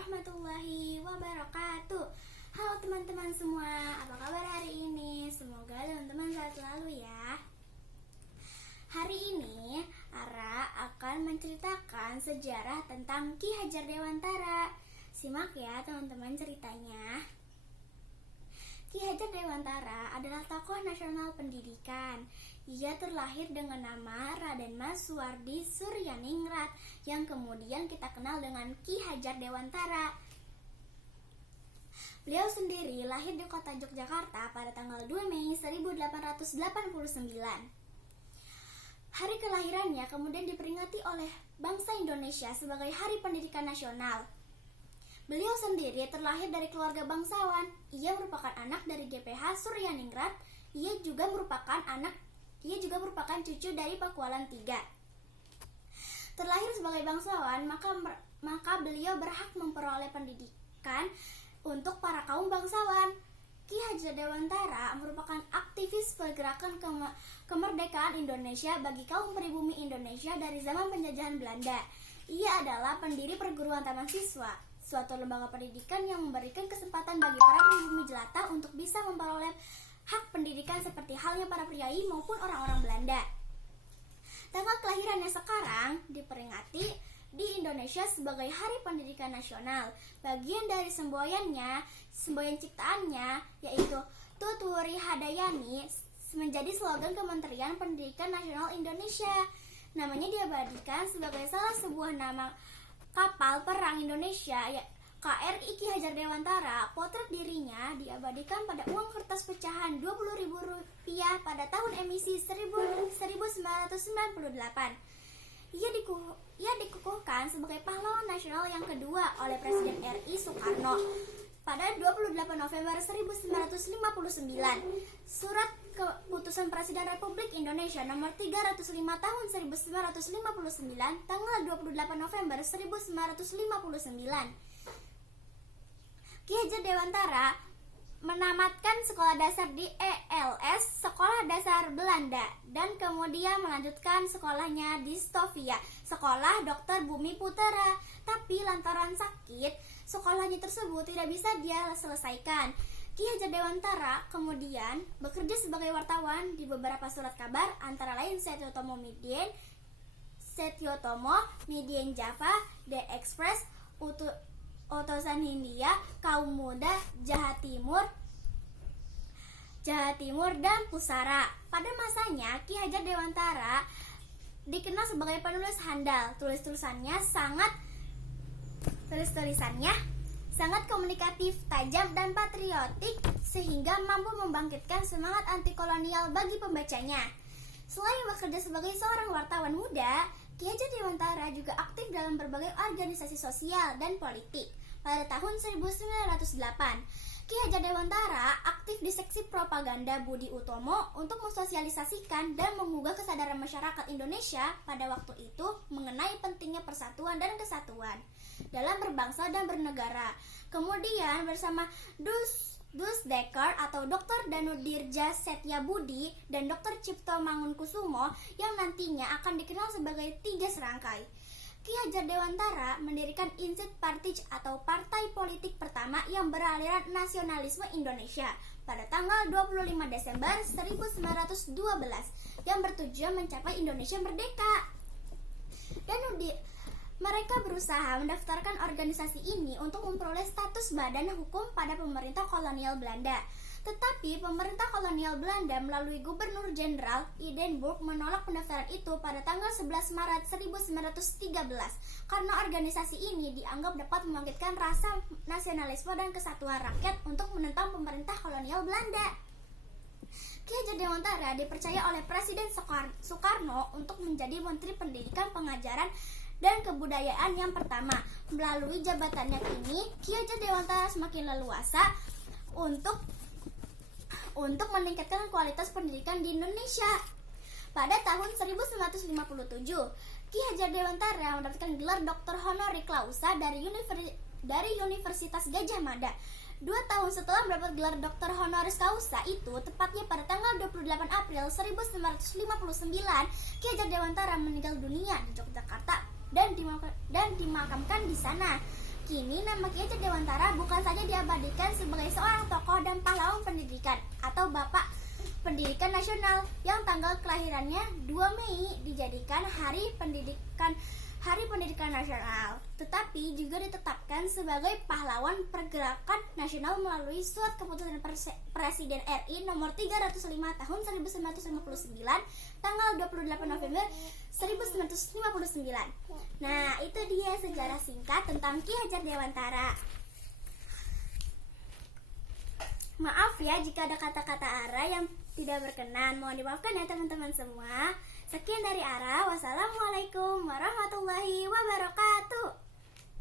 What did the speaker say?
warahmatullahi wabarakatuh. Halo teman-teman semua, apa kabar hari ini? Semoga teman-teman sehat selalu ya. Hari ini Ara akan menceritakan sejarah tentang Ki Hajar Dewantara. Simak ya teman-teman ceritanya. Ki Hajar Dewantara adalah tokoh nasional pendidikan. Ia terlahir dengan nama Raden Mas Suwardi Suryaningrat yang kemudian kita kenal dengan Ki Hajar Dewantara. Beliau sendiri lahir di kota Yogyakarta pada tanggal 2 Mei 1889. Hari kelahirannya kemudian diperingati oleh bangsa Indonesia sebagai Hari Pendidikan Nasional. Beliau sendiri terlahir dari keluarga bangsawan. Ia merupakan anak dari GPH Suryaningrat. Ia juga merupakan cucu dari Pakualan III. Terlahir sebagai bangsawan, maka beliau berhak memperoleh pendidikan untuk para kaum bangsawan. Ki Hajar Dewantara merupakan aktivis pergerakan kemerdekaan Indonesia bagi kaum pribumi Indonesia dari zaman penjajahan Belanda. Ia adalah pendiri perguruan taman siswa, suatu lembaga pendidikan yang memberikan kesempatan bagi para pribumi jelata untuk bisa memperoleh hak pendidikan seperti halnya para priai maupun orang-orang Belanda. Tanggal kelahirannya sekarang diperingati di Indonesia sebagai Hari Pendidikan Nasional. Bagian dari semboyan ciptaannya yaitu Tuturi Hadayani menjadi slogan Kementerian Pendidikan Nasional Indonesia. Namanya diabadikan sebagai salah sebuah nama kapal perang Indonesia, KRI Ki Hajar Dewantara. Potret dirinya diabadikan pada uang kertas pecahan Rp20.000 pada tahun emisi 1998. Ia dikukuhkan sebagai pahlawan nasional yang kedua oleh Presiden RI Soekarno pada 28 November 1959. Surat Keputusan Presiden Republik Indonesia nomor 305 tahun 1959 tanggal 28 November 1959. Ki Hajar Dewantara menamatkan sekolah dasar di ELS, Sekolah Dasar Belanda, dan kemudian melanjutkan sekolahnya di Stovia, Sekolah Dr. Bumi Putera. Tapi lantaran sakit, sekolahnya tersebut tidak bisa dia selesaikan. Ki Hajar Dewantara kemudian bekerja sebagai wartawan di beberapa surat kabar, antara lain Setyotomo Midien Java, The Express, Utusan Hindia, Kaum Muda, Jawa Timur, dan Pusara. Pada masanya, Ki Hajar Dewantara dikenal sebagai penulis handal. Tulis-tulisannya sangat komunikatif, tajam, dan patriotik sehingga mampu membangkitkan semangat anti kolonial bagi pembacanya. Selain bekerja sebagai seorang wartawan muda, Ki Hajar Dewantara juga aktif dalam berbagai organisasi sosial dan politik. Pada tahun 1908, Ki Hajar Dewantara aktif di seksi propaganda Budi Utomo untuk mensosialisasikan dan menggugah kesadaran masyarakat Indonesia pada waktu itu mengenai pentingnya persatuan dan kesatuan dalam berbangsa dan bernegara. Kemudian bersama Dekker atau Dr. Danudirja Setyabudi dan Dr. Cipto Mangunkusumo yang nantinya akan dikenal sebagai Tiga Serangkai, Ki Hajar Dewantara mendirikan Insit Partij atau partai politik pertama yang beraliran nasionalisme Indonesia pada tanggal 25 Desember 1912 yang bertujuan mencapai Indonesia merdeka. Dan mereka berusaha mendaftarkan organisasi ini untuk memperoleh status badan hukum pada pemerintah kolonial Belanda. Tetapi pemerintah kolonial Belanda melalui Gubernur Jenderal Hindenburg menolak pendaftaran itu pada tanggal 11 Maret 1913 karena organisasi ini dianggap dapat membangkitkan rasa nasionalisme dan kesatuan rakyat untuk menentang pemerintah kolonial Belanda. Ki Hajar Dewantara dipercaya oleh Presiden Soekarno untuk menjadi Menteri Pendidikan, Pengajaran, dan Kebudayaan yang pertama. Melalui jabatannya ini, Ki Hajar Dewantara semakin leluasa untuk meningkatkan kualitas pendidikan di Indonesia. Pada tahun 1957, Ki Hajar Dewantara mendapatkan gelar Dr. Honoris Causa dari Universitas Gadjah Mada. 2 tahun setelah mendapat gelar Dr. Honoris Causa itu, tepatnya pada tanggal 28 April 1959, Ki Hajar Dewantara meninggal dunia di Yogyakarta dan dimakamkan di sana. Kini nama Ki Hajar Dewantara bukan saja diabadikan sebagai seorang tokoh dan pahlawan pendidikan atau Bapak Pendidikan Nasional yang tanggal kelahirannya 2 Mei dijadikan Hari Pendidikan Nasional, tetapi juga ditetapkan sebagai pahlawan pergerakan nasional melalui surat keputusan Presiden RI nomor 305 tahun 1959 tanggal 28 November 1959. Nah, itu dia sejarah singkat tentang Ki Hajar Dewantara. Maaf ya jika ada kata-kata Ara yang tidak berkenan, mohon dimaafkan ya teman-teman semua. Sekian dari Ara, wassalamualaikum warahmatullahi wabarakatuh.